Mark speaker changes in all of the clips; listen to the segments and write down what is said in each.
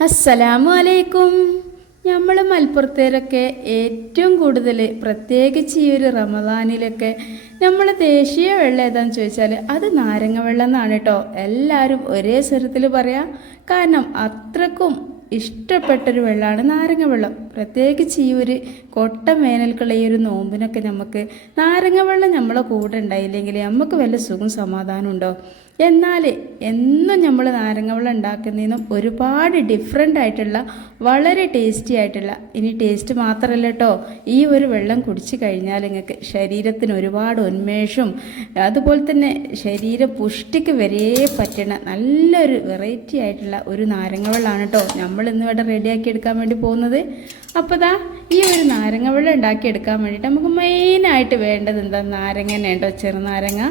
Speaker 1: അസ്സലാമു അലൈക്കും നമ്മൾ മലപ്പുറത്തേരൊക്കെ ഏറ്റവും കൂടുതൽ പ്രത്യേകിച്ച് ഈ ഒരു റമദാനിലൊക്കെ നമ്മൾ ദേശീയ വെള്ളം ഏതാന്ന് ചോദിച്ചാൽ അത് നാരങ്ങ വെള്ളം എന്നാണ് കേട്ടോ എല്ലാവരും ഒരേ സ്വരത്തിൽ പറയാം. കാരണം അത്രക്കും ഇഷ്ടപ്പെട്ടൊരു വെള്ളമാണ് നാരങ്ങ വെള്ളം. പ്രത്യേകിച്ച് ഈ ഒരു കൊട്ട വേനൽക്കുള്ള ഈ ഒരു നോമ്പിനൊക്കെ നമുക്ക് നാരങ്ങ വെള്ളം നമ്മളെ കൂടെ ഉണ്ടായില്ലെങ്കിൽ നമുക്ക് വല്ല സുഖം സമാധാനം ഉണ്ടോ? എന്നാൽ എന്നും നമ്മൾ നാരങ്ങ വെള്ളം ഉണ്ടാക്കുന്നതിനും ഒരുപാട് ഡിഫറെന്റ് ആയിട്ടുള്ള വളരെ ടേസ്റ്റി ആയിട്ടുള്ള ഇനി ടേസ്റ്റ് മാത്രമല്ല കേട്ടോ ഈ ഒരു വെള്ളം കുടിച്ചു കഴിഞ്ഞാൽ നിങ്ങൾക്ക് ശരീരത്തിന് ഒരുപാട് ഉന്മേഷം അതുപോലെ തന്നെ ശരീര പുഷ്ടിക്ക് വരെ പറ്റണ നല്ലൊരു വെറൈറ്റി ആയിട്ടുള്ള ഒരു നാരങ്ങ വെള്ളമാണ് കേട്ടോ നമ്മൾ ഇന്ന് ഇവിടെ റെഡിയാക്കി എടുക്കാൻ വേണ്ടി പോകുന്നത്. അപ്പോൾ ദാ ഈ ഒരു നാരങ്ങ വെള്ളം ഉണ്ടാക്കിയെടുക്കാൻ വേണ്ടിയിട്ട് നമുക്ക് മെയിനായിട്ട് വേണ്ടത് എന്താ? നാരങ്ങ കേട്ടോ ചെറുനാരങ്ങ.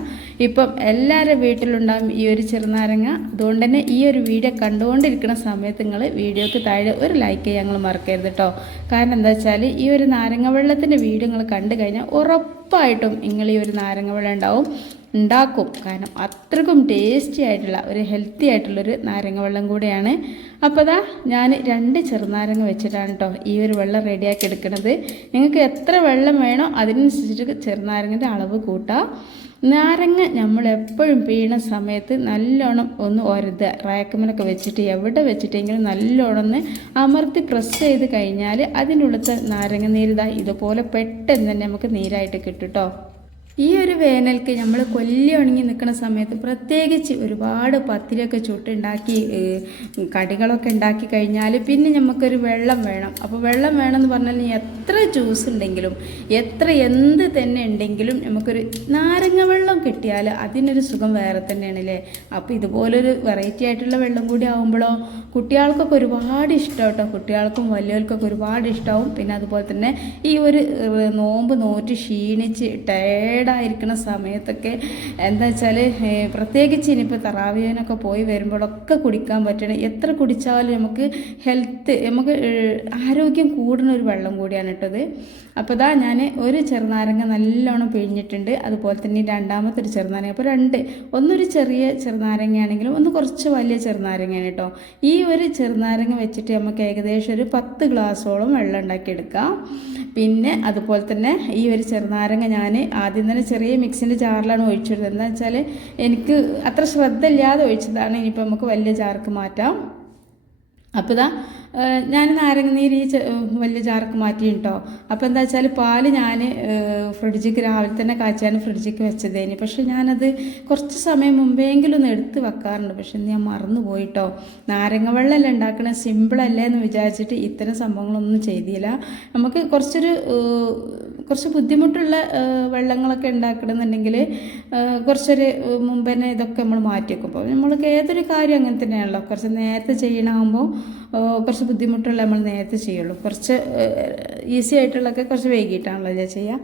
Speaker 1: ഇപ്പം എല്ലാവരുടെ വീട്ടിലുണ്ടാകും ഈ ഒരു ചെറുനാരങ്ങ. അതുകൊണ്ട് തന്നെ ഈ ഒരു വീഡിയോ കണ്ടുകൊണ്ടിരിക്കുന്ന സമയത്ത് നിങ്ങൾ വീഡിയോക്ക് താഴെ ഒരു ലൈക്ക് ചെയ്യാൻ ഞങ്ങൾ മറക്കരുത് കേട്ടോ കാരണം എന്താ വെച്ചാൽ ഈ ഒരു നാരങ്ങ വെള്ളത്തിന്റെ വീഡിയോ നിങ്ങൾ കണ്ടു കഴിഞ്ഞാൽ ഉറപ്പായിട്ടും നിങ്ങൾ ഈ ഒരു നാരങ്ങ വെള്ളം ഉണ്ടാവും. ഉണ്ടാക്കും. കാരണം അത്രക്കും ടേസ്റ്റി ആയിട്ടുള്ള ഒരു ഹെൽത്തി ആയിട്ടുള്ളൊരു നാരങ്ങ വെള്ളം കൂടെയാണ്. അപ്പോൾ അതാ ഞാൻ രണ്ട് ചെറുനാരങ്ങ വെച്ചിട്ടാണ് കേട്ടോ ഈ ഒരു വെള്ളം റെഡിയാക്കി എടുക്കുന്നത് നിങ്ങൾക്ക് എത്ര വെള്ളം വേണോ അതിനനുസരിച്ചിട്ട് ചെറുനാരങ്ങന്റെ അളവ് കൂട്ടാം. നാരങ്ങ നമ്മൾ എപ്പോഴും പിഴണ സമയത്ത് നല്ലോണം ഒന്ന് ഒരത് റാക്കുമലൊക്കെ വെച്ചിട്ട് എവിടെ വെച്ചിട്ടെങ്കിലും നല്ലോണം ഒന്ന് അമർത്തി പ്രസ് ചെയ്ത് കഴിഞ്ഞാൽ അതിന്റെ ഉള്ളത്തെ നാരങ്ങ നീരിതാ ഇതുപോലെ പെട്ടെന്ന് തന്നെ നമുക്ക് നീരായിട്ട് കിട്ടും കേട്ടോ ഈ ഒരു വേനൽക്ക് നമ്മൾ കൊല്ലി ഉണങ്ങി നിൽക്കുന്ന സമയത്ത് പ്രത്യേകിച്ച് ഒരുപാട് പത്തിരിയൊക്കെ ചുട്ടുണ്ടാക്കി കടികളൊക്കെ ഉണ്ടാക്കി കഴിഞ്ഞാൽ പിന്നെ നമുക്കൊരു വെള്ളം വേണം. അപ്പോൾ വെള്ളം വേണമെന്ന് പറഞ്ഞാൽ എത്ര ജ്യൂസ് ഉണ്ടെങ്കിലും എത്ര എന്ത് തന്നെ ഉണ്ടെങ്കിലും നമുക്കൊരു നാരങ്ങ വെള്ളം കിട്ടിയാൽ അതിനൊരു സുഖം വേറെ തന്നെയാണ് അല്ലേ അപ്പോൾ ഇതുപോലൊരു വെറൈറ്റി ആയിട്ടുള്ള വെള്ളം കൂടി ആകുമ്പോഴോ കുട്ടികൾക്കൊക്കെ ഒരുപാട് ഇഷ്ടം കേട്ടോ കുട്ടികൾക്കും വലിയവർക്കൊക്കെ ഒരുപാട് ഇഷ്ടമാവും പിന്നെ അതുപോലെ തന്നെ ഈ ഒരു നോമ്പ് നോറ്റ് ക്ഷീണിച്ച് ടയേർഡായിരിക്കുന്ന സമയത്തൊക്കെ എന്താ വെച്ചാൽ പ്രത്യേകിച്ച് ഇനിയിപ്പോൾ തറാവിയനൊക്കെ പോയി വരുമ്പോഴൊക്കെ കുടിക്കാൻ പറ്റണം എത്ര കുടിച്ചാലും നമുക്ക് ഹെൽത്ത് നമുക്ക് ആരോഗ്യം കൂടുന്ന ഒരു വെള്ളം കൂടിയാണ് കേട്ടത് അപ്പോൾ ഇതാ ഞാൻ ഒരു ചെറുനാരങ്ങ നല്ലോണം പിഴിഞ്ഞിട്ടുണ്ട്. അതുപോലെ തന്നെ രണ്ടാമത്തെ ഒരു ചെറുനാരങ്ങ അപ്പോൾ രണ്ട്. ഒന്നൊരു ചെറിയ ചെറുനാരങ്ങയാണെങ്കിലും ഒന്ന് കുറച്ച് വലിയ ചെറുനാരങ്ങയാണ് കേട്ടോ. ഈ ഒരു ചെറുനാരങ്ങ വെച്ചിട്ട് നമുക്ക് ഏകദേശം ഒരു പത്ത് ഗ്ലാസ്സോളം വെള്ളം ഉണ്ടാക്കിയെടുക്കാം. പിന്നെ അതുപോലെ തന്നെ ഈ ഒരു ചെറുനാരങ്ങ ഞാൻ ആദ്യം തന്നെ ചെറിയ മിക്സിന്റെ ജാറിലാണ് ഒഴിച്ചിടുന്നത്. എന്താ വെച്ചാൽ എനിക്ക് അത്ര ശ്രദ്ധ ഇല്ലാതെ ഒഴിച്ചതാണ്. ഇനിയിപ്പോൾ നമുക്ക് വലിയ ജാർക്ക് മാറ്റാം. അപ്പോൾ ഇതാ ഞാൻ നാരങ്ങനീര് ഈ വലിയ ജാർക്ക് മാറ്റി കിട്ടോ അപ്പോൾ എന്താ വെച്ചാൽ പാൽ ഞാൻ ഫ്രിഡ്ജിക്ക് രാവിലെ തന്നെ കാച്ചാൻ ഫ്രിഡ്ജിക്ക് വെച്ചതേനി പക്ഷെ ഞാനത് കുറച്ച് സമയം മുമ്പെങ്കിലും ഒന്ന് എടുത്ത് വെക്കാറുണ്ട്. പക്ഷെ ഞാൻ മറന്നു പോയിട്ടോ. നാരങ്ങ വെള്ളമല്ല ഉണ്ടാക്കണ? സിമ്പിളല്ലേ എന്ന് വിചാരിച്ചിട്ട് ഇത്തരം സംഭവങ്ങളൊന്നും ചെയ്തില്ല. നമുക്ക് കുറച്ചൊരു കുറച്ച് ബുദ്ധിമുട്ടുള്ള വെള്ളങ്ങളൊക്കെ ഉണ്ടാക്കണമെന്നുണ്ടെങ്കിൽ കുറച്ചൊരു മുമ്പ് തന്നെ ഇതൊക്കെ നമ്മൾ മാറ്റി വെക്കും അപ്പോൾ നമ്മൾക്ക് ഏതൊരു കാര്യം അങ്ങനെ തന്നെയാണല്ലോ. കുറച്ച് നേരത്തെ ചെയ്യണമാകുമ്പോൾ കുറച്ച് ബുദ്ധിമുട്ടുള്ള നമ്മൾ നേരത്തെ ചെയ്യുള്ളൂ. കുറച്ച് ഈസി ആയിട്ടുള്ളതൊക്കെ കുറച്ച് വൈകിട്ടാണല്ലോ ചെയ്യുക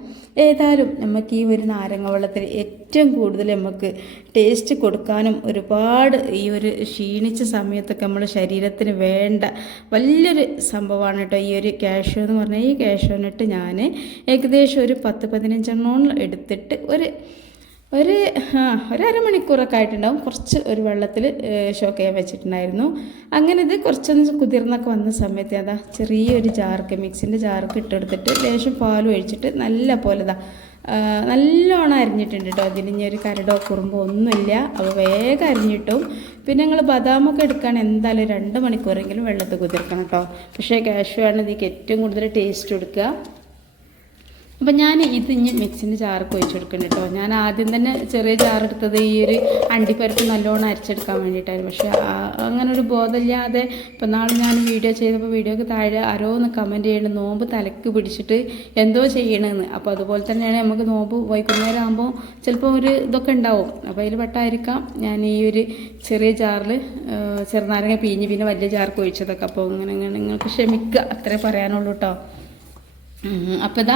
Speaker 1: ഏതായാലും നമുക്ക് ഈ ഒരു നാരങ്ങ വെള്ളത്തിൽ ഏറ്റവും കൂടുതൽ നമുക്ക് ടേസ്റ്റ് കൊടുക്കാനും ഒരുപാട് ഈ ഒരു ക്ഷീണിച്ച സമയത്തൊക്കെ നമ്മുടെ ശരീരത്തിന് വേണ്ട വലിയൊരു സംഭവമാണ് കേട്ടോ ഈ ഒരു ക്യാഷോ എന്ന് പറഞ്ഞാൽ ഈ ക്യാഷോനിട്ട് ഞാൻ ഒരു പത്ത് പതിനഞ്ചെണ്ണം എടുത്തിട്ട് ഒരു ഒരു ഒരു അരമണിക്കൂറൊക്കെ ആയിട്ടുണ്ടാവും. കുറച്ച് ഒരു വെള്ളത്തിൽ ഷോക്ക് ചെയ്യാൻ വെച്ചിട്ടുണ്ടായിരുന്നു. അങ്ങനെ ഇത് കുറച്ചൊന്ന് കുതിർന്നൊക്കെ വന്ന സമയത്ത് അതാ ചെറിയൊരു ജാർക്ക് മിക്സിന്റെ ജാർക്ക് ഇട്ടെടുത്തിട്ട് ലേശം പാലും ഒഴിച്ചിട്ട് നല്ല പോലെ ഇതാ നല്ലോണം അരിഞ്ഞിട്ടുണ്ട് കേട്ടോ. അതിന് ഒരു കരടോ കുറുമ്പോ ഒന്നുമില്ല. അപ്പോൾ വേഗം അരിഞ്ഞിട്ടും പിന്നെ നിങ്ങൾ ബദാമൊക്കെ എടുക്കാൻ എന്തായാലും രണ്ട് മണിക്കൂറെങ്കിലും വെള്ളത്തിൽ കുതിർക്കണം കേട്ടോ. പക്ഷേ ആണ് ഇതിക്ക് ഏറ്റവും കൂടുതൽ ടേസ്റ്റ് കൊടുക്കുക. അപ്പം ഞാൻ ഇത് ഇനി മിക്സിന്റെ ജാർക്ക് ഒഴിച്ചു കൊടുക്കുന്നുണ്ട് കേട്ടോ. ഞാൻ ആദ്യം തന്നെ ചെറിയ ജാർ എടുത്തത് ഈ ഒരു അണ്ടിപ്പരിപ്പ് നല്ലോണം അരച്ചെടുക്കാൻ വേണ്ടിയിട്ടായിരുന്നു. പക്ഷേ അങ്ങനെ ഒരു ബോധമില്ലാതെ ഇപ്പം നാളെ ഞാൻ വീഡിയോ ചെയ്തപ്പോൾ വീഡിയോക്ക് താഴെ ആരോ ഒന്ന് കമന്റ് ചെയ്യണം നോമ്പ് തലക്ക് പിടിച്ചിട്ട് എന്തോ ചെയ്യണമെന്ന് അപ്പോൾ അതുപോലെ തന്നെയാണ് നമുക്ക് നോമ്പ് വൈകുന്നേരം ആകുമ്പോൾ ചിലപ്പോൾ ഒരു ഇതൊക്കെ ഉണ്ടാവും. അപ്പോൾ അതിൽ പെട്ടായിരിക്കാം. ഞാൻ ഈ ഒരു ചെറിയ ജാറിൽ ചെറുനാരങ്ങ പിഴിഞ്ഞ് പിന്നെ വലിയ ജാർക്ക് ഒഴിച്ചതൊക്കെ അപ്പോൾ അങ്ങനെ ഇങ്ങനെ നിങ്ങൾക്ക് ക്ഷമിക്കുക. അത്രേ പറയാനുള്ളൂ കേട്ടോ. അപ്പോൾ ഇതാ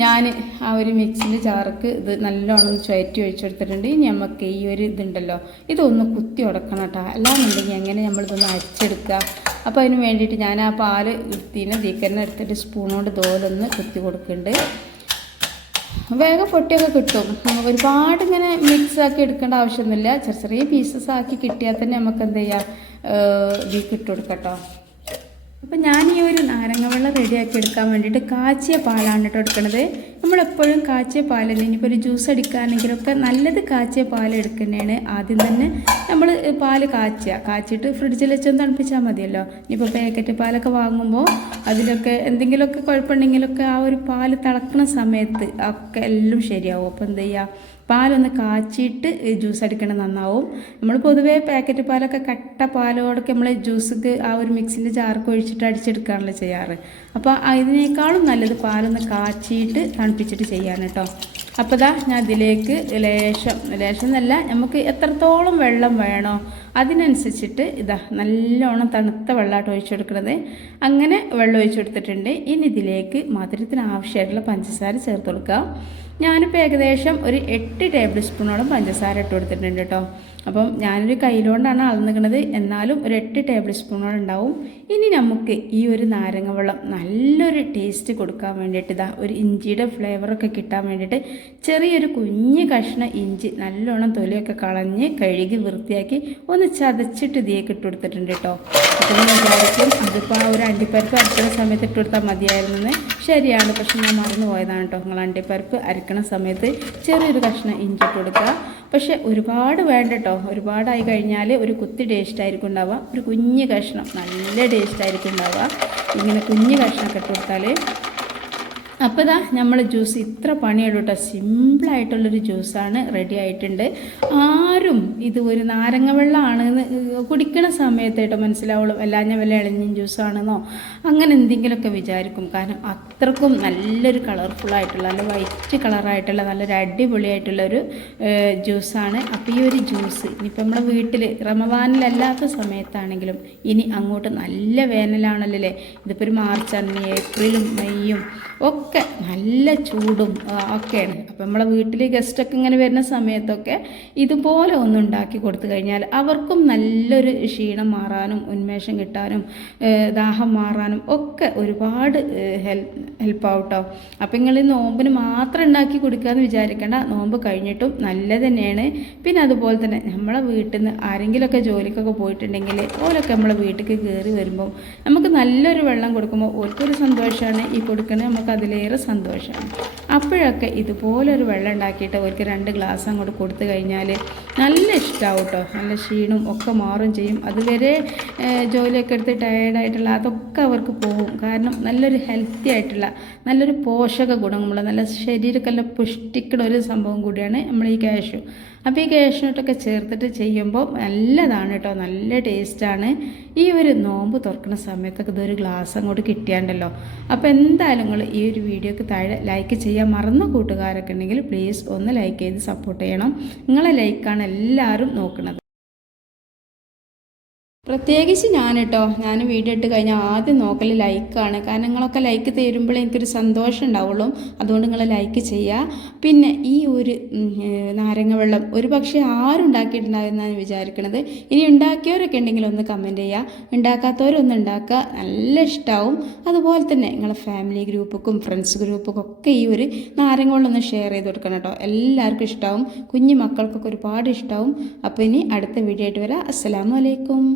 Speaker 1: ഞാൻ ആ ഒരു മിക്സിന്റെ ചാർക്ക് ഇത് നല്ലോണം ചുയറ്റി ഒഴിച്ചെടുത്തിട്ടുണ്ട് ഇനി നമുക്ക് ഈ ഒരു ഇതുണ്ടല്ലോ ഇതൊന്ന് കുത്തി ഉടക്കണം കേട്ടോ. അല്ലാന്നുണ്ടെങ്കിൽ എങ്ങനെ നമ്മളിതൊന്ന് അരച്ചെടുക്കുക? അപ്പോൾ അതിന് വേണ്ടിയിട്ട് ഞാൻ ആ പാൽ എടുത്തിന് ദീക്കന്നെ എടുത്തിട്ട് സ്പൂൺ കൊണ്ട് തോലൊന്ന് കുത്തി കൊടുക്കുന്നുണ്ട്. വേഗം പൊട്ടിയൊക്കെ കിട്ടും. നമുക്ക് ഒരുപാട് ഇങ്ങനെ മിക്സ് ആക്കി എടുക്കേണ്ട ആവശ്യമൊന്നുമില്ല. ചെറിയ ചെറിയ പീസസ് ആക്കി കിട്ടിയാൽ തന്നെ നമുക്ക് എന്ത് ചെയ്യാം? ഇത് കൊടുക്കാം കേട്ടോ. അപ്പം ഞാൻ ഈ ഒരു നാരങ്ങ വെള്ളം റെഡിയാക്കി എടുക്കാൻ വേണ്ടിയിട്ട് കാച്ചിയ പാലാണ് കേട്ടോ എടുക്കുന്നത് നമ്മളെപ്പോഴും കാച്ചിയ പാലല്ല? ഇനിയിപ്പോൾ ഒരു ജ്യൂസ് അടിക്കുകയാണെങ്കിലൊക്കെ നല്ലത് കാച്ചിയ പാൽ എടുക്കുന്നതാണ് ആദ്യം തന്നെ നമ്മൾ പാൽ കാച്ചുക കാച്ചിട്ട് ഫ്രിഡ്ജിൽ വെച്ചൊന്ന് തണുപ്പിച്ചാൽ മതിയല്ലോ. ഇനിയിപ്പോൾ പാക്കറ്റ് പാലൊക്കെ വാങ്ങുമ്പോൾ അതിലൊക്കെ എന്തെങ്കിലുമൊക്കെ കുഴപ്പമുണ്ടെങ്കിലൊക്കെ ആ ഒരു പാൽ തിളക്കുന്ന സമയത്ത് ഒക്കെ എല്ലാം ശരിയാവും. അപ്പോൾ എന്ത് ചെയ്യുക പാലൊന്ന് കാച്ചിയിട്ട് ജ്യൂസ് അടിക്കണം നന്നാവും. നമ്മൾ പൊതുവേ പാക്കറ്റ് പാലൊക്കെ കട്ട പാലോടൊക്കെ നമ്മൾ ജ്യൂസ് ആ ഒരു മിക്സിന്റെ ജാർക്ക് ഒഴിച്ചിട്ട് അടിച്ചെടുക്കാണല്ലോ ചെയ്യാറ്. അപ്പോൾ അതിനേക്കാളും നല്ലത് പാലൊന്ന് കാച്ചിയിട്ട് തണുപ്പിച്ചിട്ട് ചെയ്യാൻ കേട്ടോ. അപ്പോൾ ദാ ഞാൻ ഇതിലേക്ക് ലേശം ലേശം എന്നല്ല നമുക്ക് എത്രത്തോളം വെള്ളം വേണോ അതിനനുസരിച്ചിട്ട് ഇതാ നല്ലോണം തണുത്ത വെള്ളമായിട്ട് ഒഴിച്ചെടുക്കണത്. അങ്ങനെ വെള്ളം ഒഴിച്ചെടുത്തിട്ടുണ്ട്. ഇനി ഇതിലേക്ക് മധുരത്തിന് ആവശ്യമായിട്ടുള്ള പഞ്ചസാര ചേർത്ത് കൊടുക്കാം. ഞാനിപ്പോൾ ഏകദേശം ഒരു എട്ട് ടേബിൾ സ്പൂണോളം പഞ്ചസാര ഇട്ട് കൊടുത്തിട്ടുണ്ട് കേട്ടോ. അപ്പം ഞാനൊരു കയ്യിലുകൊണ്ടാണ് അളന്നിക്കണത് എന്നാലും ഒരു എട്ട് ടേബിൾ സ്പൂണോളം ഉണ്ടാവും. ഇനി നമുക്ക് ഈ ഒരു നാരങ്ങ വെള്ളം നല്ലൊരു ടേസ്റ്റ് കൊടുക്കാൻ വേണ്ടിയിട്ട് ഇതാ ഒരു ഇഞ്ചിയുടെ ഫ്ലേവറൊക്കെ കിട്ടാൻ വേണ്ടിയിട്ട് ചെറിയൊരു കുഞ്ഞ് കഷ്ണ ഇഞ്ചി നല്ലോണം തൊലിയൊക്കെ കളഞ്ഞ് കഴുകി വൃത്തിയാക്കി ഒന്ന് ചതച്ചിട്ട് ഇതിലേക്ക് ഇട്ട് കൊടുത്തിട്ടുണ്ട് കേട്ടോ അപ്പം വിചാരിക്കും അതിപ്പോൾ ആ ഒരു അണ്ടിപ്പരിപ്പ് അരക്കുന്ന സമയത്ത് ഇട്ട് കൊടുത്താൽ മതിയായിരുന്നു ശരിയാണ്. പക്ഷെ ഞാൻ മറന്നു പോയതാണ് കേട്ടോ നിങ്ങൾ അണ്ടിപ്പരിപ്പ് അരക്കണ സമയത്ത് ചെറിയൊരു കഷ്ണം ഇഞ്ചി ഇട്ട് കൊടുക്കുക. പക്ഷെ ഒരുപാട് വേണ്ട കേട്ടോ ഒരുപാടായി കഴിഞ്ഞാൽ ഒരു കുത്തി ടേസ്റ്റ് ആയിരിക്കും ഉണ്ടാവുക. ഒരു കുഞ്ഞ് കഷ്ണം നല്ല ടേസ്റ്റ് ആയിരിക്കും ഉണ്ടാവുക. ഇങ്ങനെ കുഞ്ഞ് കഷ്ണമൊക്കെ ഇട്ട് കൊടുത്താൽ അപ്പോൾ ഇതാ നമ്മൾ ജ്യൂസ് ഇത്ര പണിയുള്ളൂ കേട്ടോ സിമ്പിളായിട്ടുള്ളൊരു ജ്യൂസാണ് റെഡി ആയിട്ടുണ്ട്. ആരും ഇത് ഒരു നാരങ്ങ വെള്ളമാണ് കുടിക്കണ സമയത്ത് കേട്ടോ മനസ്സിലാവുള്ളൂ. അല്ലാഞ്ഞ വല്ല ഇളഞ്ഞ ജ്യൂസാണെന്നോ അങ്ങനെ എന്തെങ്കിലുമൊക്കെ വിചാരിക്കും. കാരണം അത്രക്കും നല്ലൊരു കളർഫുള്ളായിട്ടുള്ള നല്ല വൈറ്റ് കളറായിട്ടുള്ള നല്ലൊരു അടിപൊളിയായിട്ടുള്ള ഒരു ജ്യൂസാണ് അപ്പോൾ ഈ ഒരു ജ്യൂസ് ഇനിയിപ്പോൾ നമ്മുടെ വീട്ടിൽ റമവാനിലല്ലാത്ത സമയത്താണെങ്കിലും ഇനി അങ്ങോട്ട് നല്ല വേനലാണല്ലോ അല്ലേ ഇതിപ്പോൾ ഒരു മാർച്ച് മാർച്ചാണ് ഏപ്രിലും മെയ്യും ഒക്കെ നല്ല ചൂടും ഒക്കെയാണ്. അപ്പം നമ്മളെ വീട്ടിൽ ഗസ്റ്റൊക്കെ ഇങ്ങനെ വരുന്ന സമയത്തൊക്കെ ഇതുപോലെ ഒന്ന് ഉണ്ടാക്കി കൊടുത്തു കഴിഞ്ഞാൽ അവർക്കും നല്ലൊരു ക്ഷീണം മാറാനും ഉന്മേഷം കിട്ടാനും ദാഹം മാറാനും ഒക്കെ ഒരുപാട് ഹെൽപ്പ് ഹെൽപ്പാവട്ടോ അപ്പം നിങ്ങൾ നോമ്പിന് മാത്രം ഉണ്ടാക്കി കൊടുക്കാമെന്ന് വിചാരിക്കേണ്ട. നോമ്പ് കഴിഞ്ഞിട്ടും നല്ല തന്നെയാണ്. പിന്നെ അതുപോലെ തന്നെ നമ്മളെ വീട്ടിൽ നിന്ന് ആരെങ്കിലുമൊക്കെ ജോലിക്കൊക്കെ പോയിട്ടുണ്ടെങ്കിൽ ഓരൊക്കെ നമ്മളെ വീട്ടിലേക്ക് കയറി വരുമ്പോൾ നമുക്ക് നല്ലൊരു വെള്ളം കൊടുക്കുമ്പോൾ ഓർക്കൊരു സന്തോഷമാണ് ഈ കൊടുക്കുന്നത് നമുക്ക് അതിലേറെ സന്തോഷമാണ് അപ്പോഴൊക്കെ ഇതുപോലൊരു വെള്ളം ഉണ്ടാക്കിയിട്ട് അവർക്ക് രണ്ട് ഗ്ലാസ് അങ്ങോട്ട് കൊടുത്തു കഴിഞ്ഞാൽ നല്ല ഇഷ്ടമാവും കേട്ടോ നല്ല ക്ഷീണവും ഒക്കെ മാറും ചെയ്യും. അതുവരെ ജോലിയൊക്കെ എടുത്ത് ടയേർഡായിട്ടുള്ള അതൊക്കെ അവർക്ക് പോകും. കാരണം നല്ലൊരു ഹെൽത്തി ആയിട്ടുള്ള നല്ലൊരു പോഷക ഗുണങ്ങളുള്ള നല്ല ശരീരക്കല്ല പുഷ്ടിക്കുന്ന ഒരു സംഭവം കൂടിയാണ് നമ്മൾ ഈ ക്യാഷു അപ്പോൾ ഈ ക്യാഷ്നട്ടൊക്കെ ചേർത്തിട്ട് ചെയ്യുമ്പോൾ നല്ലതാണ് കേട്ടോ നല്ല ടേസ്റ്റാണ് ഈ ഒരു നോമ്പ് തുറക്കുന്ന സമയത്തൊക്കെ ഇതൊരു ഗ്ലാസ് അങ്ങോട്ട് കിട്ടിയാണ്ടല്ലോ. അപ്പോൾ എന്തായാലും നിങ്ങൾ ഈ ഒരു വീഡിയോക്ക് താഴെ ലൈക്ക് ചെയ്യാൻ മറന്ന കൂട്ടുകാരൊക്കെ ഉണ്ടെങ്കിൽ പ്ലീസ് ഒന്ന് ലൈക്ക് ചെയ്ത് സപ്പോർട്ട് ചെയ്യണം. നിങ്ങളെ ലൈക്കാണ് എല്ലാവരും നോക്കുന്നത്. പ്രത്യേകിച്ച് ഞാൻ കേട്ടോ ഞാൻ വീഡിയോ ഇട്ട് കഴിഞ്ഞാൽ ആദ്യം നോക്കൽ ലൈക്കാണ്. കാരണം നിങ്ങളൊക്കെ ലൈക്ക് തരുമ്പോൾ എനിക്കൊരു സന്തോഷം ഉണ്ടാവുള്ളൂ. അതുകൊണ്ട് നിങ്ങൾ ലൈക്ക് ചെയ്യുക പിന്നെ ഈ ഒരു നാരങ്ങ വെള്ളം ഒരു പക്ഷേ ആരും വിചാരിക്കുന്നത് ഇനി ഉണ്ടാക്കിയവരൊക്കെ ഉണ്ടെങ്കിൽ ഒന്ന് കമന്റ് ചെയ്യുക ഉണ്ടാക്കാത്തവരൊന്ന് ഉണ്ടാക്കുക. നല്ല ഇഷ്ടമാവും അതുപോലെ തന്നെ നിങ്ങളെ ഫാമിലി ഗ്രൂപ്പുക്കും ഫ്രണ്ട്സ് ഗ്രൂപ്പൊക്കെ ഒക്കെ ഈ ഒരു നാരങ്ങ വെള്ളം ഒന്ന് ഷെയർ ചെയ്ത് കൊടുക്കണം കേട്ടോ. എല്ലാവർക്കും ഇഷ്ടമാവും കുഞ്ഞു മക്കൾക്കൊക്കെ ഒരുപാട് ഇഷ്ടമാവും അപ്പോൾ ഇനി അടുത്ത വീഡിയോ ആയിട്ട് വരാം. അസ്സാം അലൈക്കും.